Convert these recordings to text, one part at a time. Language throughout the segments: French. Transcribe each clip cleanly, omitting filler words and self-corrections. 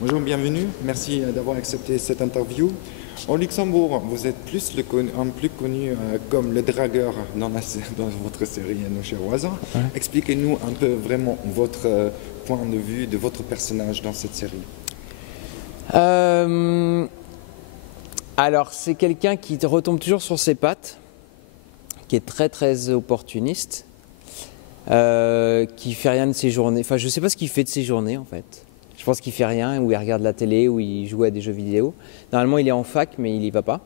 Bonjour, bienvenue. Merci d'avoir accepté cette interview. Au Luxembourg, vous êtes plus connu comme le dragueur dans votre série Nos chers voisins. Ouais. Expliquez-nous un peu vraiment votre point de vue de votre personnage dans cette série. Alors, c'est quelqu'un qui retombe toujours sur ses pattes, qui est très très opportuniste, qui fait rien de ses journées. Enfin, je sais pas ce qu'il fait de ses journées en fait. Je pense qu'il fait rien, ou il regarde la télé, ou il joue à des jeux vidéo. Normalement, il est en fac, mais il y va pas.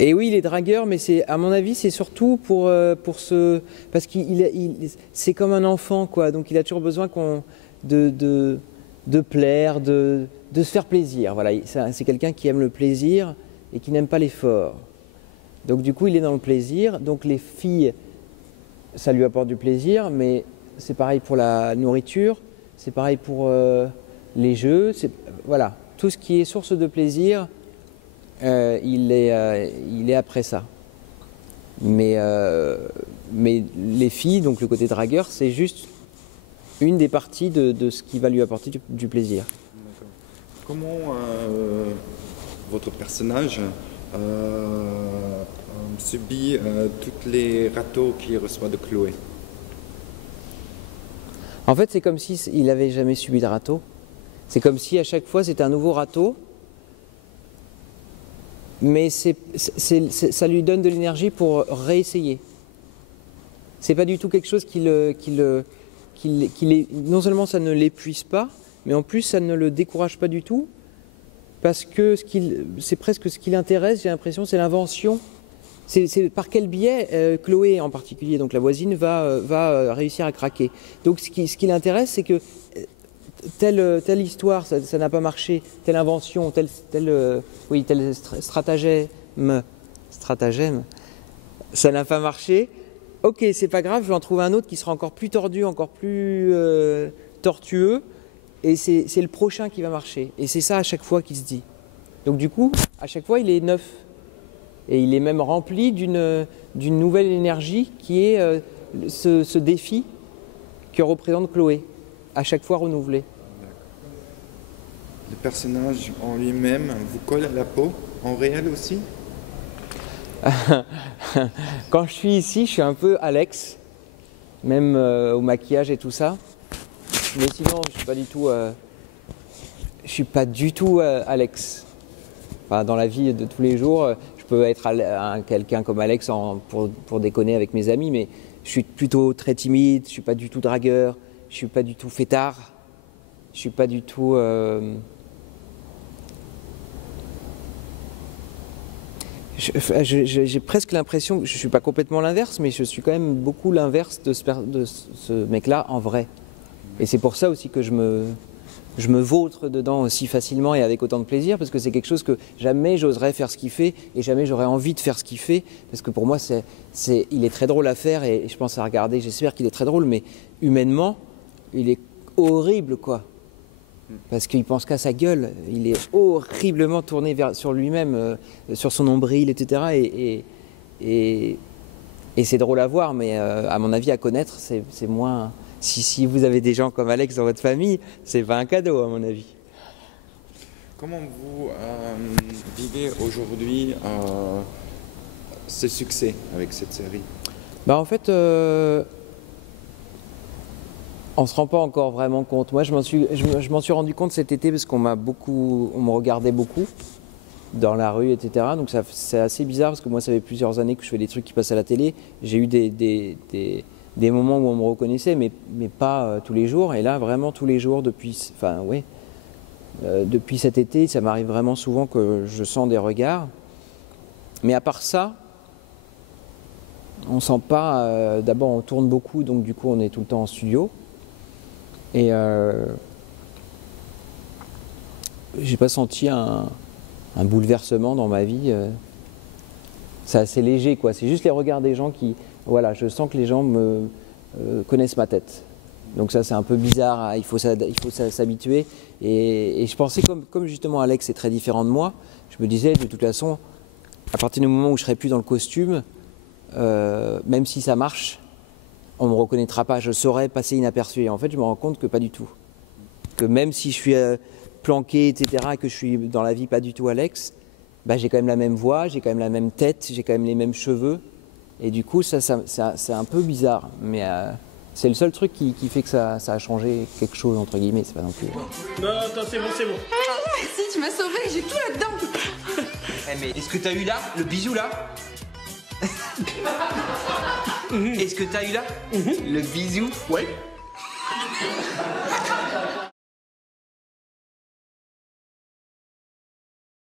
Et oui, il est dragueur, mais à mon avis, c'est surtout parce c'est comme un enfant, quoi. Donc, il a toujours besoin de plaire, de se faire plaisir. Voilà, c'est quelqu'un qui aime le plaisir et qui n'aime pas l'effort. Donc, du coup, il est dans le plaisir. Donc, les filles, ça lui apporte du plaisir, mais c'est pareil pour la nourriture, c'est pareil pour les jeux. Voilà, tout ce qui est source de plaisir. Il est après ça. Mais les filles, donc le côté dragueur, c'est juste une des parties de ce qui va lui apporter du plaisir. Comment votre personnage subit tous les râteaux qu'il reçoit de Chloé? En fait, c'est comme s'il n'avait jamais subi de râteau. C'est comme si à chaque fois c'était un nouveau râteau. Mais ça lui donne de l'énergie pour réessayer. C'est pas du tout quelque chose non seulement ça ne l'épuise pas, mais en plus ça ne le décourage pas du tout, parce que c'est presque ce qui l'intéresse, j'ai l'impression, c'est l'invention. C'est par quel biais Chloé en particulier, donc la voisine, va réussir à craquer. Donc ce qui l'intéresse, c'est que telle histoire, ça n'a pas marché, telle invention, tel stratagème, ça n'a pas marché. Ok, c'est pas grave, je vais en trouver un autre qui sera encore plus tordu, encore plus tortueux, et c'est le prochain qui va marcher. Et c'est ça à chaque fois qu'il se dit. Donc du coup, à chaque fois, il est neuf. Et il est même rempli d'une nouvelle énergie qui est ce défi que représente Chloé, à chaque fois renouvelé. Le personnage en lui-même vous colle à la peau, en réel aussi? Quand je suis ici, je suis un peu Alex, même au maquillage et tout ça. Mais sinon, je suis pas du tout Alex. Enfin, dans la vie de tous les jours, je peux être quelqu'un comme Alex pour déconner avec mes amis, mais je suis plutôt très timide, je suis pas du tout dragueur, je suis pas du tout fêtard, je suis pas du tout... J'ai presque l'impression que je ne suis pas complètement l'inverse, mais je suis quand même beaucoup l'inverse de ce mec-là en vrai. Et c'est pour ça aussi que je me vautre dedans aussi facilement et avec autant de plaisir, parce que c'est quelque chose que jamais j'oserais faire ce qu'il fait et jamais j'aurais envie de faire ce qu'il fait, parce que pour moi, il est très drôle à faire et je pense à regarder, j'espère qu'il est très drôle, mais humainement, il est horrible, quoi. Parce qu'il pense qu'à sa gueule, il est horriblement tourné sur lui-même, sur son nombril, etc. Et c'est drôle à voir, mais à mon avis, à connaître, c'est moins... Si vous avez des gens comme Alex dans votre famille, c'est pas un cadeau, à mon avis. Comment vous vivez aujourd'hui ce succès avec cette série? En fait... on ne se rend pas encore vraiment compte. Moi, je m'en suis rendu compte cet été parce on me regardait beaucoup dans la rue, etc. Donc c'est assez bizarre parce que moi, ça fait plusieurs années que je fais des trucs qui passent à la télé. J'ai eu des moments où on me reconnaissait, mais pas tous les jours. Et là, vraiment tous les jours depuis cet été, ça m'arrive vraiment souvent que je sens des regards. Mais à part ça, on sent pas. D'abord, on tourne beaucoup, donc du coup, on est tout le temps en studio. Et j'ai pas senti un bouleversement dans ma vie. C'est assez léger, quoi. C'est juste les regards des gens qui... Voilà, je sens que les gens connaissent ma tête. Donc ça, c'est un peu bizarre, il faut s'habituer. Et je pensais, comme justement Alex est très différent de moi, je me disais, de toute façon, à partir du moment où je serai plus dans le costume, même si ça marche, on me reconnaîtra pas, je saurais passer inaperçu. Et en fait, je me rends compte que pas du tout. Que même si je suis planqué, etc., et que je suis dans la vie pas du tout Alex, bah, j'ai quand même la même voix, j'ai quand même la même tête, j'ai quand même les mêmes cheveux. Et du coup, c'est un peu bizarre. Mais c'est le seul truc qui fait que ça a changé quelque chose, entre guillemets. C'est pas non plus... Non, attends, c'est bon, c'est bon. Merci, tu m'as sauvé, j'ai tout là-dedans. Mais est-ce que t'as eu là, le bisou là? Est-ce que t'as eu là, le bisou? Ouais.